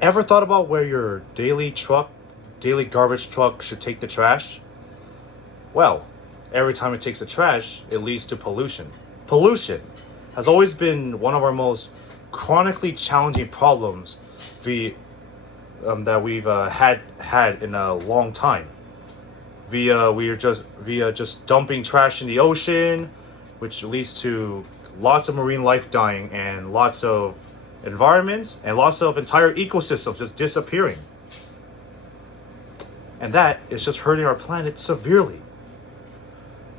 Ever thought about where your daily garbage truck should take the trash? Well, every time it takes the trash, it leads to pollution. Pollution has always been one of our most chronically challenging problems that we've had in a long time. Via just dumping trash in the ocean, which leads to lots of marine life dying and lots of environments and lots of entire ecosystems just disappearing. And that is just hurting our planet severely.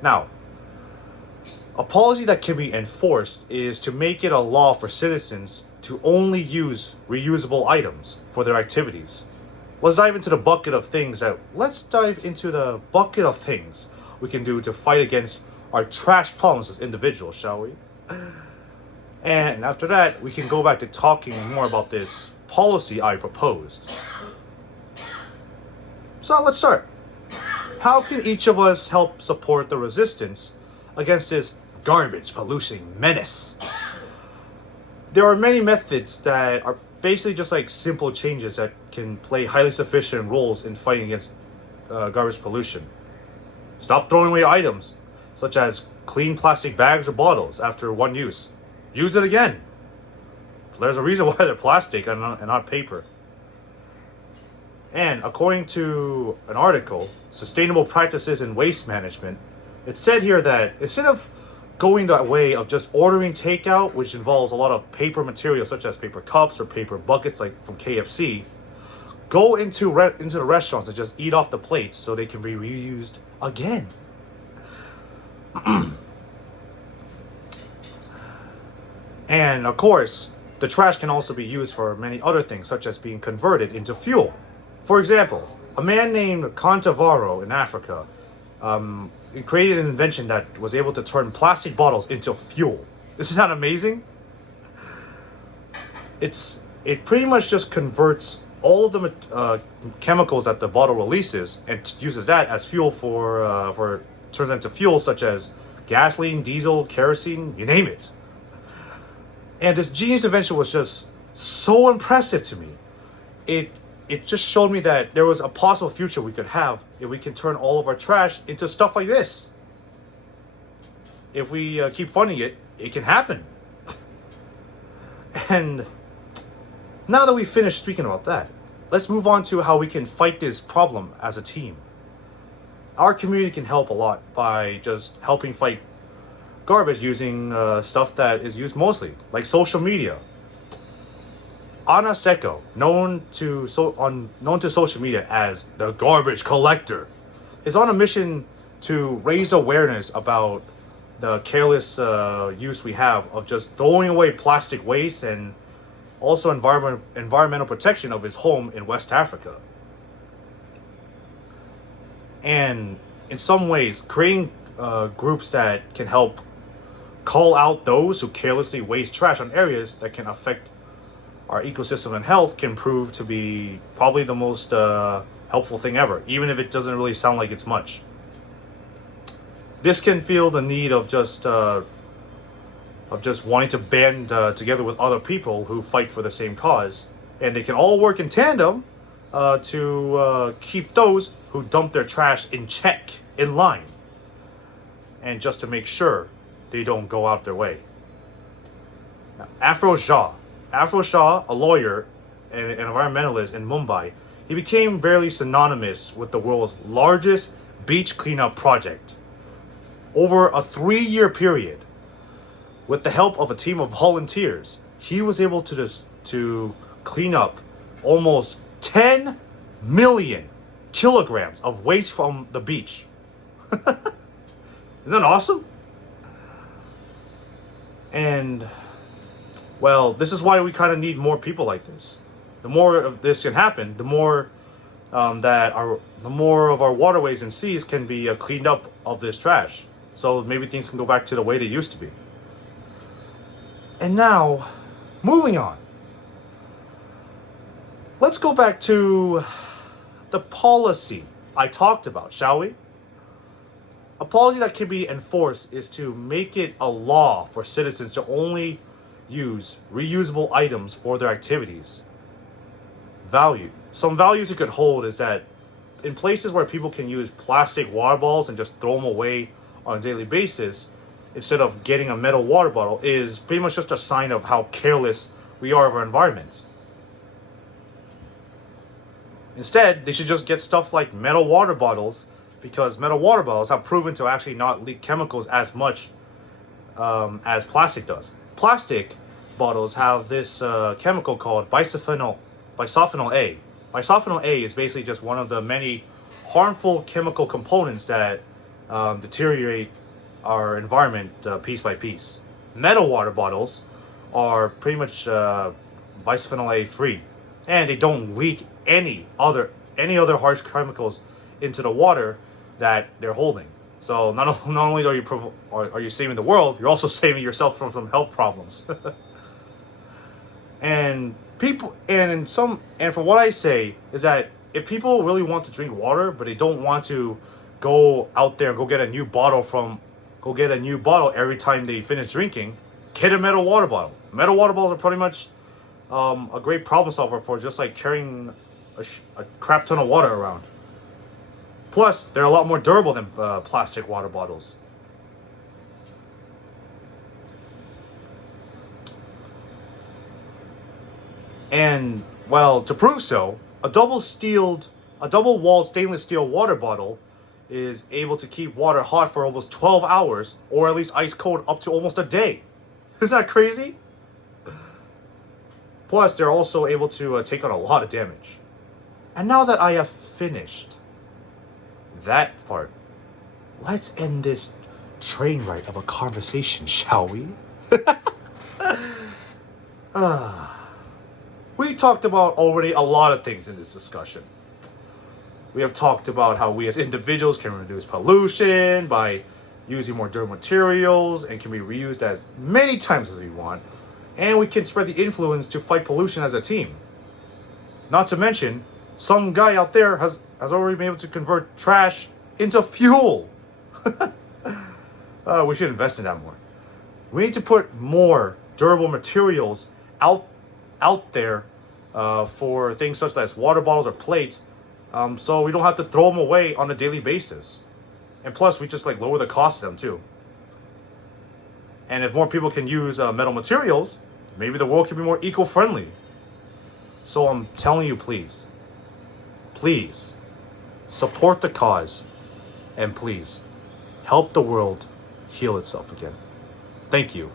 Now, a policy that can be enforced is to make it a law for citizens to only use reusable items for their activities. Let's dive into the bucket of things we can do to fight against our trash problems as individuals, shall we? And after that, we can go back to talking more about this policy I proposed. So let's start. How can each of us help support the resistance against this garbage pollution menace? There are many methods that are basically just like simple changes that can play highly sufficient roles in fighting against garbage pollution. Stop throwing away items, such as clean plastic bags or bottles after one use. Use it again. There's a reason why they're plastic and not paper. And according to an article, Sustainable Practices in Waste Management, it said here that instead of going the way of just ordering takeout, which involves a lot of paper material such as paper cups or paper buckets like from KFC, go into the restaurants and just eat off the plates so they can be reused again. And of course, the trash can also be used for many other things, such as being converted into fuel. For example, a man named Cantavaro in Africa created an invention that was able to turn plastic bottles into fuel. Isn't that amazing? It pretty much just converts all of the chemicals that the bottle releases and uses that as fuel for turns into fuel such as gasoline, diesel, kerosene, you name it. And this genius invention was just so impressive to me. It just showed me that there was a possible future we could have if we can turn all of our trash into stuff like this. If we keep funding it, it can happen. And now that we've finished speaking about that, let's move on to how we can fight this problem as a team. Our community can help a lot by just helping fight garbage using stuff that is used mostly, like social media. Ana Seko, known to social media as the garbage collector, is on a mission to raise awareness about the careless use we have of just throwing away plastic waste and also environmental protection of his home in West Africa. And in some ways, creating groups that can help call out those who carelessly waste trash on areas that can affect our ecosystem and health can prove to be probably the most helpful thing ever, even if it doesn't really sound like it's much. This can feel the need of just wanting to band together with other people who fight for the same cause, and they can all work in tandem to keep those who dump their trash in check, in line, and just to make sure they don't go out their way. Now, Afro Shah, a lawyer and an environmentalist in Mumbai, he became very synonymous with the world's largest beach cleanup project. Over a 3-year period, with the help of a team of volunteers, he was able to clean up almost 10 million kilograms of waste from the beach. Isn't that awesome? And well, this is why we kind of need more people like this. The more of this can happen, the more of our waterways and seas can be cleaned up of this trash. So maybe things can go back to the way they used to be. And now, moving on. Let's go back to the policy I talked about, shall we? A policy that can be enforced is to make it a law for citizens to only use reusable items for their activities. Some values you could hold is that in places where people can use plastic water bottles and just throw them away on a daily basis instead of getting a metal water bottle is pretty much just a sign of how careless we are of our environment. Instead, they should just get stuff like metal water bottles, because metal water bottles have proven to actually not leak chemicals as much as plastic does. Plastic bottles have this chemical called bisphenol A. Bisphenol A is basically just one of the many harmful chemical components that deteriorate our environment piece by piece. Metal water bottles are pretty much bisphenol A free, and they don't leak any other harsh chemicals into the water that they're holding. So not only are you saving the world, you're also saving yourself from some health problems. And from what I say is that if people really want to drink water, but they don't want to go out there and go get a new bottle every time they finish drinking, get a metal water bottle. Metal water bottles are pretty much a great problem solver for just like carrying a crap ton of water around. Plus, they're a lot more durable than plastic water bottles. And, well, to prove so, a double-walled stainless steel water bottle is able to keep water hot for almost 12 hours, or at least ice cold up to almost a day. Isn't that crazy? Plus, they're also able to take on a lot of damage. And now that I have finished that part, let's end this train ride of a conversation, shall we? We talked about already a lot of things in this discussion. We have talked about how we as individuals can reduce pollution by using more durable materials and can be reused as many times as we want. And we can spread the influence to fight pollution as a team. Not to mention, some guy out there has already been able to convert trash into fuel. We should invest in that more. We need to put more durable materials out there for things such as water bottles or plates, so we don't have to throw them away on a daily basis. And plus, we just lower the cost of them too. And if more people can use metal materials, maybe the world can be more eco-friendly. So I'm telling you, please support the cause, and please help the world heal itself again. Thank you.